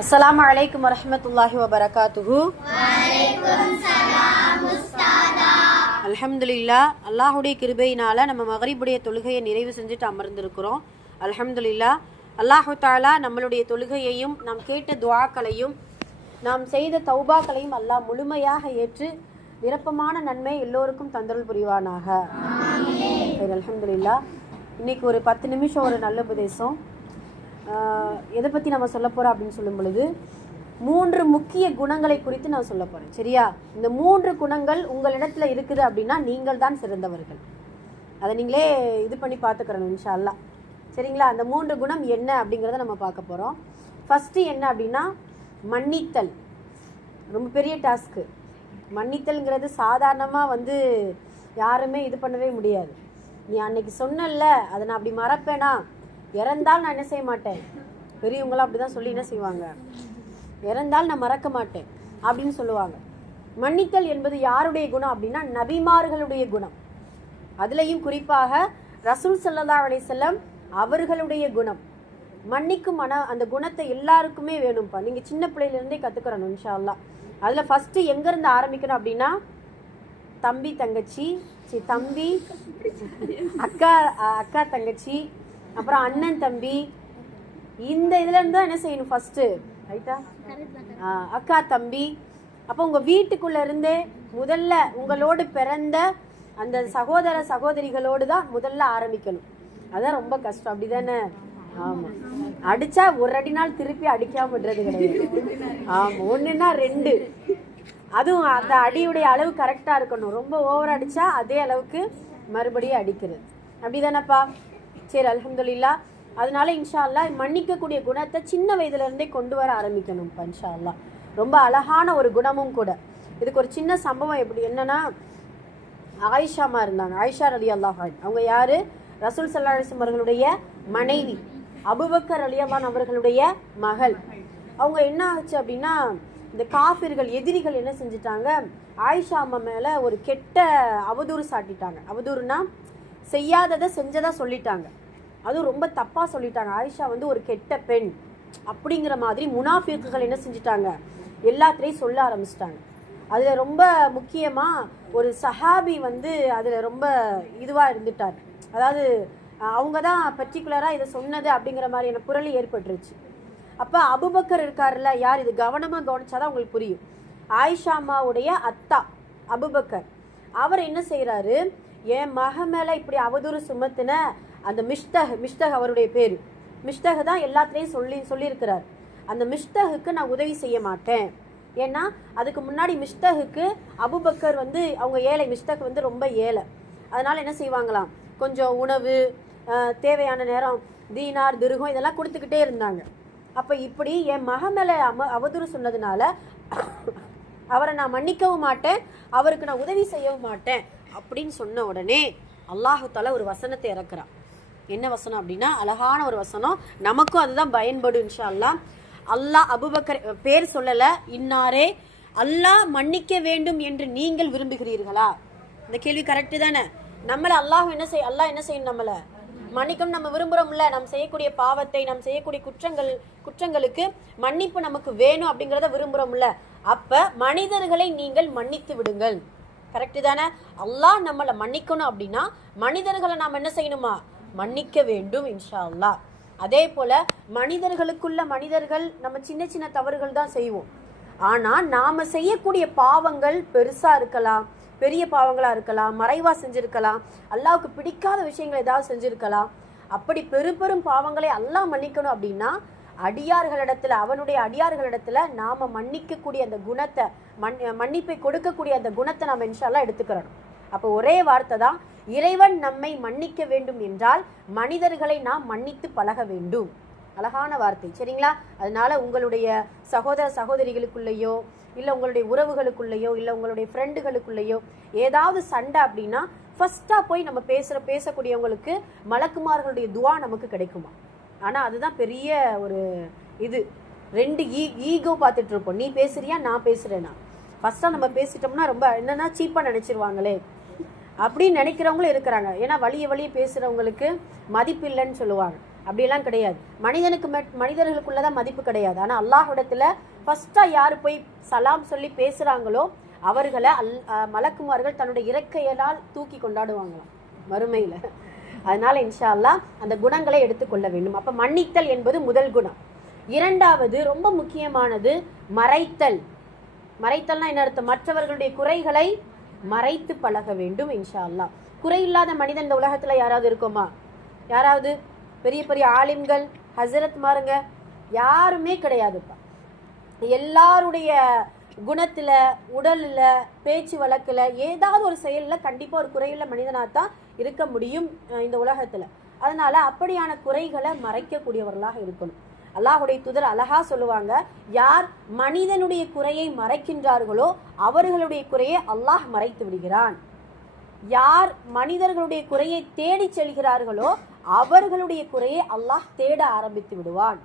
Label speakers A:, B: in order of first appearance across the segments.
A: அஸ்லாம் வலைக்கம் வரமத்துல்லாஹி வபரகாத்துஹு. அலமதுல்லா அல்லாஹுடைய கிருபையினால நம்ம மகரிபுடைய தொழுகையை நிறைவு செஞ்சுட்டு அமர்ந்திருக்கிறோம். அலமதுல்லா அல்லாஹு தாலா நம்மளுடைய தொழுகையையும் நாம் கேட்ட துவாக்களையும் நாம் செய்த தௌபாக்களையும் அல்லாஹ் முழுமையாக ஏற்று நிரப்பமான நன்மை எல்லோருக்கும் தந்தருள் புரிவானாக. அலமதுல்லா இன்னைக்கு ஒரு பத்து நிமிஷம் ஒரு நல்ல உபதேசம். எதை பற்றி நம்ம சொல்ல போகிறோம் அப்படின்னு சொல்லும் பொழுது மூன்று முக்கிய குணங்களை குறித்து நான் சொல்ல போகிறேன் சரியா? இந்த மூன்று குணங்கள் உங்களிடத்தில் இருக்குது அப்படின்னா நீங்கள் தான் சிறந்தவர்கள். அதை நீங்களே இது பண்ணி பார்த்துக்கிறணும் இன்ஷா அல்லாஹ் சரிங்களா? அந்த மூன்று குணம் என்ன அப்படிங்கிறத நம்ம பார்க்க போகிறோம் ஃபஸ்ட்டு என்ன அப்படின்னா மன்னித்தல். ரொம்ப பெரிய டாஸ்க்கு மன்னித்தல்ங்கிறது சாதாரணமாக வந்து யாருமே இது பண்ணவே முடியாது. நீ அன்னைக்கு சொன்னல அதை நான் அப்படி மறப்பேனா? இறந்தால் நான் என்ன செய்ய மாட்டேன்? பெரியவங்களாம் அப்படி தான் சொல்லி என்ன செய்வாங்க? இறந்தால் நான் மறக்க மாட்டேன் அப்படின்னு சொல்லுவாங்க. மன்னித்தல் என்பது யாருடைய குணம் அப்படின்னா நபிமார்களுடைய குணம். அதுலேயும் குறிப்பாக ரசூல் ஸல்லல்லாஹு அலை செல்லம் அவர்களுடைய குணம். மன்னிக்கும் மன அந்த குணத்தை எல்லாருக்குமே வேணும்ப்பா. நீங்கள் சின்ன பிள்ளையிலேருந்தே கற்றுக்கிறணும் இன்ஷா அல்லாஹ் அதில் ஃபஸ்ட்டு எங்கேருந்து ஆரம்பிக்கணும் அப்படின்னா தம்பி தங்கச்சி சி தம்பி அக்கா அக்கா தங்கச்சி அப்புறம் அண்ணன் தம்பி. இந்த இதுல இருந்து தான் என்ன செய்யணும் ஃபர்ஸ்ட் ரைட்டா? அக்கா தம்பி. அப்போ உங்க வீட்டுக்குள்ள இருந்தே முதல்ல உங்களோடு பிறந்த அந்த சகோதர சகோதரிகளோடு தான் முதல்ல ஆரம்பிக்கணும். அதான் ரொம்ப கஷ்டம். அப்படிதானே? ஆமா. அடிச்சா ஒரு அடி நாள் திருப்பி அடிக்காம விடுறது கிடையாது. ஆமா. ஒண்ணுன்னா ரெண்டு. அதுவும் அந்த அடியுடைய அளவு கரெக்டா இருக்கணும். ரொம்ப ஓவர் அடிச்சா அதே அளவுக்கு மறுபடியும் அடிக்கிறது. அப்படிதானப்பா? சரி அலமதுல்லா அதனால இன்ஷா அல்லா மன்னிக்கக்கூடிய குணத்தை சின்ன வயதுலேருந்தே கொண்டு வர ஆரம்பிக்கணும் இன்ஷா அல்லா ரொம்ப அழகான ஒரு குணமும் கூட. இதுக்கு ஒரு சின்ன சம்பவம் எப்படி என்னன்னா ஆயிஷாமா இருந்தாங்க. ஆயிஷா அலி அல்லாஹான் அவங்க யாரு? ரசூல் சல்லா அவர்களுடைய மனைவி. அபுபக்கர் அலியவான் அவர்களுடைய மகள். அவங்க என்ன ஆச்சு அப்படின்னா இந்த காஃபிர்கள் எதிரிகள் என்ன செஞ்சுட்டாங்க? ஆயிஷா அம்மா மேலே ஒரு கெட்ட அவதூறு சாட்டிட்டாங்க. அவதூறுனா செய்யாததை செஞ்சதாக சொல்லிட்டாங்க. அதுவும் ரொம்ப தப்பாக சொல்லிட்டாங்க. ஆயிஷா வந்து ஒரு கெட்ட பெண் அப்படிங்கிற மாதிரி முனாஃபிக்குகள் என்ன செஞ்சுட்டாங்க? எல்லாத்துலேயும் சொல்ல ஆரம்பிச்சிட்டாங்க. அதில் ரொம்ப முக்கியமாக ஒரு சஹாபி வந்து அதில் ரொம்ப இதுவாக இருந்துட்டார். அதாவது அவங்க தான் பர்டிகுலராக இதை சொன்னது அப்படிங்கிற மாதிரியான குரல் ஏற்பட்டுருச்சு. அப்போ அபுபக்கர் இருக்காருல்ல யார் இது? கவனமாக கவனிச்சாதான் உங்களுக்கு புரியும். ஆயிஷா அம்மாவுடைய அத்தா அபுபக்கர். அவர் என்ன செய்கிறாரு என் மக மேலே இப்படி அவதூறு சுமத்தின அந்த மிஷ்தஹ் மிஷ்தஹ் அவருடைய பேர். மிஷ்தஹ் தான் எல்லாத்துலேயும் சொல்லி சொல்லியிருக்கிறார். அந்த மிஷ்தஹுக்கு நான் உதவி செய்ய மாட்டேன். ஏன்னா அதுக்கு முன்னாடி மிஷ்தஹுக்கு அபுபக்கர் வந்து அவங்க ஏழை மிஷ்தக் வந்து ரொம்ப ஏழை. அதனால் என்ன செய்வாங்களாம்? கொஞ்சம் உணவு தேவையான நேரம் தீனார் திருகம் இதெல்லாம் கொடுத்துக்கிட்டே இருந்தாங்க. அப்போ இப்படி என் மக மேலே அம அவதூறு சொன்னதுனால அவரை நான் மன்னிக்கவும் மாட்டேன் அவருக்கு நான் உதவி செய்யவும் மாட்டேன். அப்படின்னு சொன்ன உடனே அல்லாஹுத்தால ஒரு வசனத்தை இறக்குறான். என்ன வசனம் அப்படின்னா அழகான ஒரு வசனம். நமக்கும் அதுதான் பயன்படும் இன்ஷா அல்லாஹ் அல்லாஹ் அபுபக்கர் பேர் சொல்லல இன்னாரே அல்லாஹ் மன்னிக்க வேண்டும் என்று நீங்கள் விரும்புகிறீர்களா? இந்த கேள்வி கரெக்டு தானே? நம்மளை அல்லாஹ் என்ன செய் அல்லாஹ் என்ன செய்யணும் நம்மளை? மன்னிக்கும் நம்ம விரும்புறோம்ல நம்ம செய்யக்கூடிய பாவத்தை நம்ம செய்யக்கூடிய குற்றங்கள் குற்றங்களுக்கு மன்னிப்பு நமக்கு வேணும் அப்படிங்கிறத விரும்புறோம்ல. அப்ப மனிதர்களை நீங்கள் மன்னித்து விடுங்கள். கரெக்டு தானே? அல்லாஹ் நம்மளை மன்னிக்கணும் அப்படின்னா மனிதர்களை நாம் என்ன செய்யணுமா? மன்னிக்க வேண்டும் இன்ஷா அல்லாஹ் அதே போல மனிதர்களுக்குள்ள மனிதர்கள் நம்ம சின்ன சின்ன தவறுகள் தான் செய்வோம். ஆனால் நாம் செய்யக்கூடிய பாவங்கள் பெருசாக இருக்கலாம் பெரிய பாவங்களாக இருக்கலாம் மறைவாக செஞ்சுருக்கலாம் அல்லாவுக்கு பிடிக்காத விஷயங்கள் ஏதாவது செஞ்சுருக்கலாம். அப்படி பெரும் பெரும் பாவங்களை எல்லாம் மன்னிக்கணும் அப்படின்னா அடியார்களிடத்தில் அவனுடைய அடியார்களிடத்தில் நாம் மன்னிக்கக்கூடிய அந்த குணத்தை மன் மன்னிப்பை கொடுக்கக்கூடிய அந்த குணத்தை நாம் இன்ஷால்லாம் எடுத்துக்கிறோம் அப்போ ஒரே வார்த்தை தான் இறைவன் நம்மை மன்னிக்க வேண்டும் என்றால் மனிதர்களை நாம் மன்னித்து பழக வேண்டும். அழகான வார்த்தை சரிங்களா? அதனால உங்களுடைய சகோதர சகோதரிகளுக்குள்ளேயோ இல்லை உங்களுடைய உறவுகளுக்குள்ளேயோ இல்லை உங்களுடைய ஃப்ரெண்டுகளுக்குள்ளேயோ ஏதாவது சண்டை அப்படின்னா ஃபஸ்ட்டாக போய் நம்ம பேசுகிற பேசக்கூடியவங்களுக்கு மலக்குமார்களுடைய துவா நமக்கு கிடைக்குமா? ஆனால் அதுதான் பெரிய ஒரு இது. ரெண்டு ஈ ஈகோ பார்த்துட்டு இருப்போம் நீ பேசுறியா நான் பேசுகிறேன்னா ஃபர்ஸ்ட்டாக நம்ம பேசிட்டோம்னா ரொம்ப என்னன்னா சீப்பாக நினச்சிருவாங்களே. அப்படின்னு நினைக்கிறவங்களும் இருக்கிறாங்க. ஏன்னா வழிய வழியே பேசுகிறவங்களுக்கு மதிப்பு இல்லைன்னு சொல்லுவாங்க. அப்படியெல்லாம் கிடையாது. மனிதனுக்கு மெட்- மனிதர்களுக்குள்ளதான் மதிப்பு கிடையாது. ஆனால் அல்லாஹிடத்தில் ஃபஸ்ட்டாக யார் போய் சலாம் சொல்லி பேசுகிறாங்களோ அவர்களை அல் மலக்குமார்கள் தன்னுடைய இறக்கையலால் தூக்கி கொண்டாடுவாங்களாம் மறுமையில். அதனால் இன்ஷா அல்லாஹ் அந்த குணங்களை எடுத்துக்கொள்ள வேண்டும். அப்போ மன்னித்தல் என்பது முதல் குணம். இரண்டாவது ரொம்ப முக்கியமானது மறைத்தல். மறைத்தல்னா என்ன அர்த்தம்? மற்றவர்களுடைய குறைகளை மறைத்து பழக வேண்டும் இன்ஷா குறை இல்லாத மனிதன் இந்த உலகத்தில் யாராவது இருக்கோமா? யாராவது? பெரிய பெரிய ஆலிம்கள் ஹசரத் மாருங்க யாருமே கிடையாதுப்பா. எல்லாருடைய குணத்தில் உடலில் பேச்சு வழக்கில் ஏதாவது ஒரு செயலில் கண்டிப்பாக ஒரு குறையுள்ள மனிதனாக தான் இருக்க முடியும் இந்த உலகத்தில். அதனால் அப்படியான குறைகளை மறைக்கக்கூடியவர்களாக இருக்கணும். அல்லாஹுடைய துதர் அழகா சொல்லுவாங்க யார் மனிதனுடைய குறையை மறைக்கின்றார்களோ அவர்களுடைய குறையை அல்லாஹ் மறைத்து விடுகிறான். யார் மனிதர்களுடைய குறையை தேடி செல்கிறார்களோ அவர்களுடைய குறையை அல்லாஹ் தேட ஆரம்பித்து விடுவான்.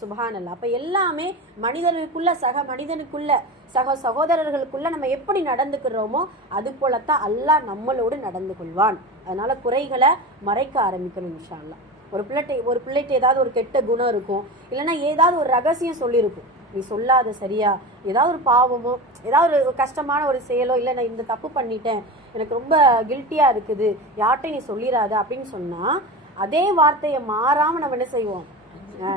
A: சுபஹானல்லா. அப்போ எல்லாமே மனிதனுக்குள்ள சக மனிதனுக்குள்ள சக சகோதரர்களுக்குள்ள நம்ம எப்படி நடந்துக்கிறோமோ அது போலத்தான் அல்லாஹ் நம்மளோடு நடந்து கொள்வான். அதனால் குறைகளை மறைக்க ஆரம்பிக்கணும் இன்ஷா ஒரு பிள்ளைட்ட ஒரு பிள்ளைகிட்ட ஏதாவது ஒரு கெட்ட குணம் இருக்கும் இல்லைன்னா ஏதாவது ஒரு ரகசியம் சொல்லியிருக்கும். நீ சொல்லாத சரியா? ஏதாவது ஒரு பாவமோ ஏதாவது ஒரு கஷ்டமான ஒரு செயலோ இல்லை நான் இந்த தப்பு பண்ணிட்டேன் எனக்கு ரொம்ப கில்ட்டியாக இருக்குது யார்கிட்டையும் நீ சொல்லிடாத அப்படின்னு சொன்னால் அதே வார்த்தையை மாறாமல் நம்ம என்ன செய்வோம்?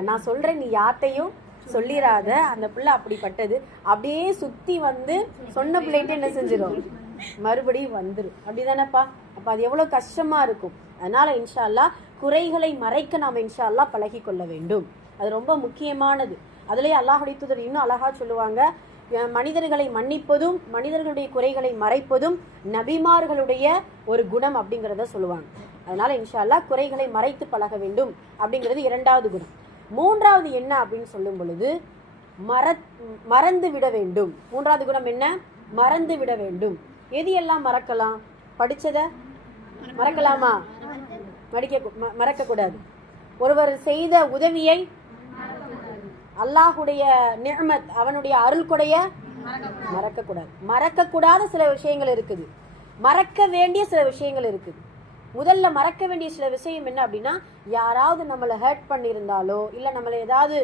A: நான் சொல்றேன் நீ யார்த்தையும் சொல்லிடாத அந்த பிள்ளை அப்படிப்பட்டது. அப்படியே சுத்தி வந்து சொன்ன பிள்ளைகிட்ட என்ன செஞ்சிடும் மறுபடியும் வந்துடும் அப்படிதானப்பா? அப்ப அது எவ்வளவு கஷ்டமா இருக்கும். அதனால இன்ஷால்லா குறைகளை மறைக்க நாம இன்ஷால்லா பழகி கொள்ள வேண்டும். அது ரொம்ப முக்கியமானது. அதுலயே அல்லாஹுடைய தூதர் இன்னும் அழகா சொல்லுவாங்க மனிதர்களை மன்னிப்பதும் மனிதர்களுடைய குறைகளை மறைப்பதும் நபிமார்களுடைய ஒரு குணம் அப்படிங்கிறத சொல்லுவாங்க. அதனால இன்ஷால்லா குறைகளை மறைத்து பழக வேண்டும் அப்படிங்கிறது இரண்டாவது குணம். மூன்றாவது என்ன அப்படின்னு சொல்லும் பொழுது மற மறந்து விட வேண்டும். மூன்றாவது குணம் என்ன? மறந்து விட வேண்டும். எது எல்லாம் மறக்கலாம்? படித்ததை மறக்கலாமா? மடிக்க மறக்கக்கூடாது. ஒருவர் செய்த உதவியை அல்லாஹுடைய நிர்மத் அவனுடைய அருள் கொடைய மறக்கக்கூடாது. மறக்கக்கூடாத சில விஷயங்கள் இருக்குது. மறக்க வேண்டிய சில விஷயங்கள் இருக்குது. முதல்ல மறக்க வேண்டிய சில விஷயம் என்ன அப்படின்னா யாராவது நம்மளை ஹர்ட் பண்ணியிருந்தாலோ இல்லை நம்மளை ஏதாவது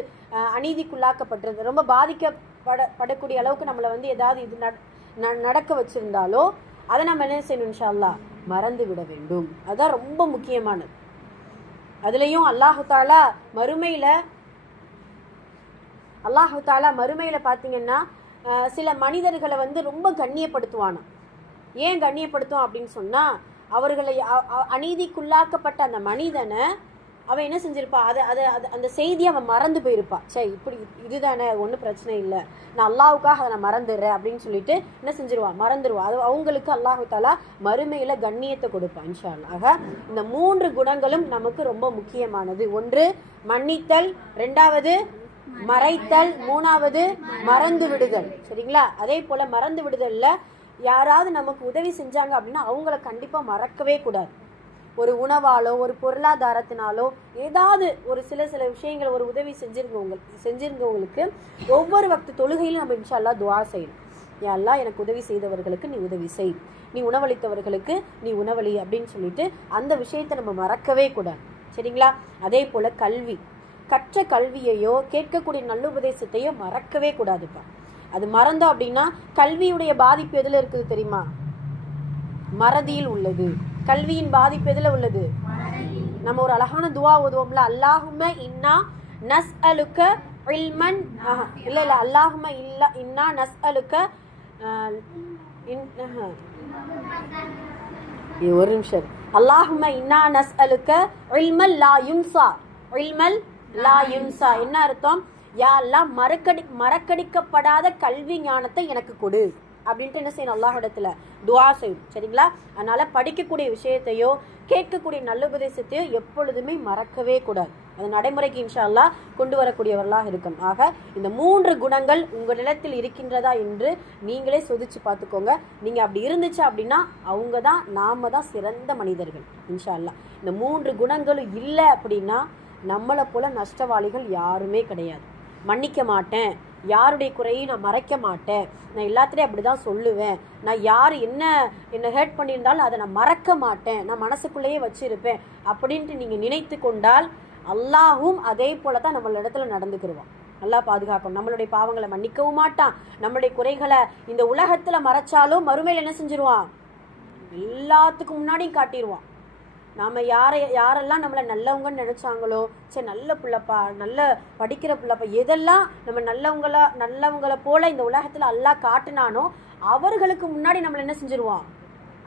A: அநீதிக்குள்ளாக்கப்பட்டிருந்த ரொம்ப பாதிக்கப்பட படக்கூடிய அளவுக்கு நம்மளை வந்து ஏதாவது இது நட- ந- நடக்க வச்சுருந்தாலோ அதை நம்ம என்ன செய்யணும் இன்ஷா அல்லாஹ் மறந்து விட வேண்டும். அதுதான் ரொம்ப முக்கியமானது. அதுலேயும் அல்லாஹு தாலா மறுமையில அல்லாஹு தாலா சில மனிதர்களை வந்து ரொம்ப கண்ணியப்படுத்துவானா ஏன் கண்ணியப்படுத்தும் அப்படின்னு சொன்னால் அவர்களை அநீதிக்குள்ளாக்கப்பட்ட அந்த மனிதனை அவன் என்ன செஞ்சிருப்பா? அதை அதை அது அந்த செய்தியை அவன் மறந்து போயிருப்பா. சே இப்படி இதுதானே ஒன்றும் பிரச்சனை இல்லை. நான் அல்லாவுக்காக அதை நான் மறந்துடுறேன் அப்படின்னு சொல்லிட்டு என்ன செஞ்சிருவான் மறந்துடுவான் அது அவங்களுக்கு அல்லாஹு தாலா மறுமையில் கண்ணியத்தை கொடுப்பான் இன்ஷா ஆக இந்த மூன்று குணங்களும் நமக்கு ரொம்ப முக்கியமானது. ஒன்று மன்னித்தல். ரெண்டாவது மறைத்தல். மூணாவது மறந்து விடுதல். சரிங்களா? அதே போல மறந்து விடுதல்ல யாராவது நமக்கு உதவி செஞ்சாங்க அப்படின்னா அவங்கள கண்டிப்பாக மறக்கவே கூடாது. ஒரு உணவாலோ ஒரு பொருளாதாரத்தினாலோ ஏதாவது ஒரு சில சில விஷயங்கள் ஒரு உதவி செஞ்சிருங்கவங்க செஞ்சுருந்தவங்களுக்கு ஒவ்வொரு வக்து தொழுகையிலும் நம்ம இன்ஷா அல்லாஹ் துஆ செய்யணும். நீ அல்லாஹ் எனக்கு உதவி செய்தவர்களுக்கு நீ உதவி செய். நீ உணவளித்தவர்களுக்கு நீ உணவளி அப்படின்னு சொல்லிட்டு அந்த விஷயத்தை நம்ம மறக்கவே கூடாது. சரிங்களா? அதே போல் கல்வி. கற்ற கல்வியையோ கேட்கக்கூடிய நல்ல உபதேசத்தையோ மறக்கவே கூடாதுப்பா. அது மறந்தோம் அப்படின்னா கல்வியுடைய பாதிப்பு எதில் இருக்குது தெரியுமா? மறதியில் உள்ளது. கல்வியின் பாதிப்பு எதில் உள்ளது? நம்ம ஒரு அழகான துவா ஓதுவோம்ல அல்லாஹும இன்னா நஸ் அலுக்க இல்மன் இல்லை இல்லை அல்லாஹும இல்லா இன்னா நஸ் அலுக்க ஒரு நிமிஷம். அல்லாஹும இன்னா நஸ் அலுக்க இல்மல் லா யும்சா இல்மல் லா யும்சா என்ன அர்த்தம்? யாரெல்லாம் மறக்கடி மறக்கடிக்கப்படாத கல்வி ஞானத்தை எனக்கு கொடு அப்படின்ட்டு என்ன செய்யணும்? அல்லாஹிடத்துல துவா செய்யணும். சரிங்களா? அதனால படிக்கக்கூடிய விஷயத்தையோ கேட்கக்கூடிய நல்ல உபதேசத்தையோ எப்பொழுதுமே மறக்கவே கூடாது. அது நடைமுறைக்கு இன்ஷால்லா கொண்டு வரக்கூடியவர்களாக இருக்கும் ஆக இந்த மூன்று குணங்கள் உங்கள் நிலத்தில் இருக்கின்றதா என்று நீங்களே சொதிச்சு பார்த்துக்கோங்க. நீங்கள் அப்படி இருந்துச்சு அப்படின்னா அவங்க தான் நாம தான் சிறந்த மனிதர்கள் இன்ஷா இந்த மூன்று குணங்களும் இல்லை அப்படின்னா நம்மளை போல நஷ்டவாளிகள் யாருமே கிடையாது. மன்னிக்க மாட்டேன். யாருடைய குறையும் நான் மறைக்க மாட்டேன். நான் எல்லாத்துலேயும் அப்படி தான் சொல்லுவேன். நான் யார் என்ன என்னை ஹேர்ட் பண்ணியிருந்தாலும் அதை நான் மறக்க மாட்டேன். நான் மனசுக்குள்ளேயே வச்சுருப்பேன். அப்படின்ட்டு நீங்கள் நினைத்து கொண்டால் அல்லாஹும் அதே போல தான் நம்மள இடத்துல நடந்துக்கிருவான். நல்லா பாதுகாக்கும் நம்மளுடைய பாவங்களை மன்னிக்கவும் மாட்டான். நம்மளுடைய குறைகளை இந்த உலகத்தில் மறைச்சாலும் மறுமையில் என்ன செஞ்சிருவான்? எல்லாத்துக்கும் முன்னாடியும் காட்டிடுவான் நாம் யாரை யாரெல்லாம் நம்மளை நல்லவங்கன்னு நினச்சாங்களோ சரி நல்ல பிள்ளைப்பா நல்ல படிக்கிற பிள்ளைப்பா எதெல்லாம் நம்ம நல்லவங்கள நல்லவங்களை போல இந்த உலகத்தில் எல்லாம் காட்டினானோ அவர்களுக்கு முன்னாடி நம்மளை என்ன செஞ்சிருவான்?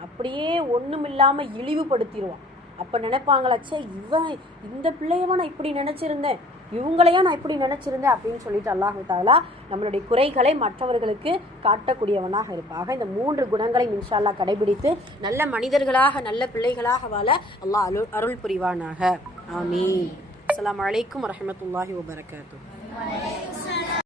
A: அப்படியே ஒன்றும் இல்லாமல் இழிவுபடுத்திடுவான் அப்போ நினைப்பாங்களா ச்சே இவன் இந்த பிள்ளையவன் நான் இப்படி நினச்சிருந்தேன். இவங்களையும் நான் இப்படி நினச்சிருந்தேன் அப்படின்னு சொல்லிட்டு அல்லாஹு தாலா நம்மளுடைய குறைகளை மற்றவர்களுக்கு காட்டக்கூடியவனாக இருப்பாக. இந்த மூன்று குணங்களை இன்ஷால்லா கடைபிடித்து நல்ல மனிதர்களாக நல்ல பிள்ளைகளாக வாழ அல்லாஹ் அருள் அருள் புரிவானாக. ஆமீ அஸ்ஸலாமு வலைக்கம் வரஹ்மத்துல்லாஹி வபரகாத்துஹு.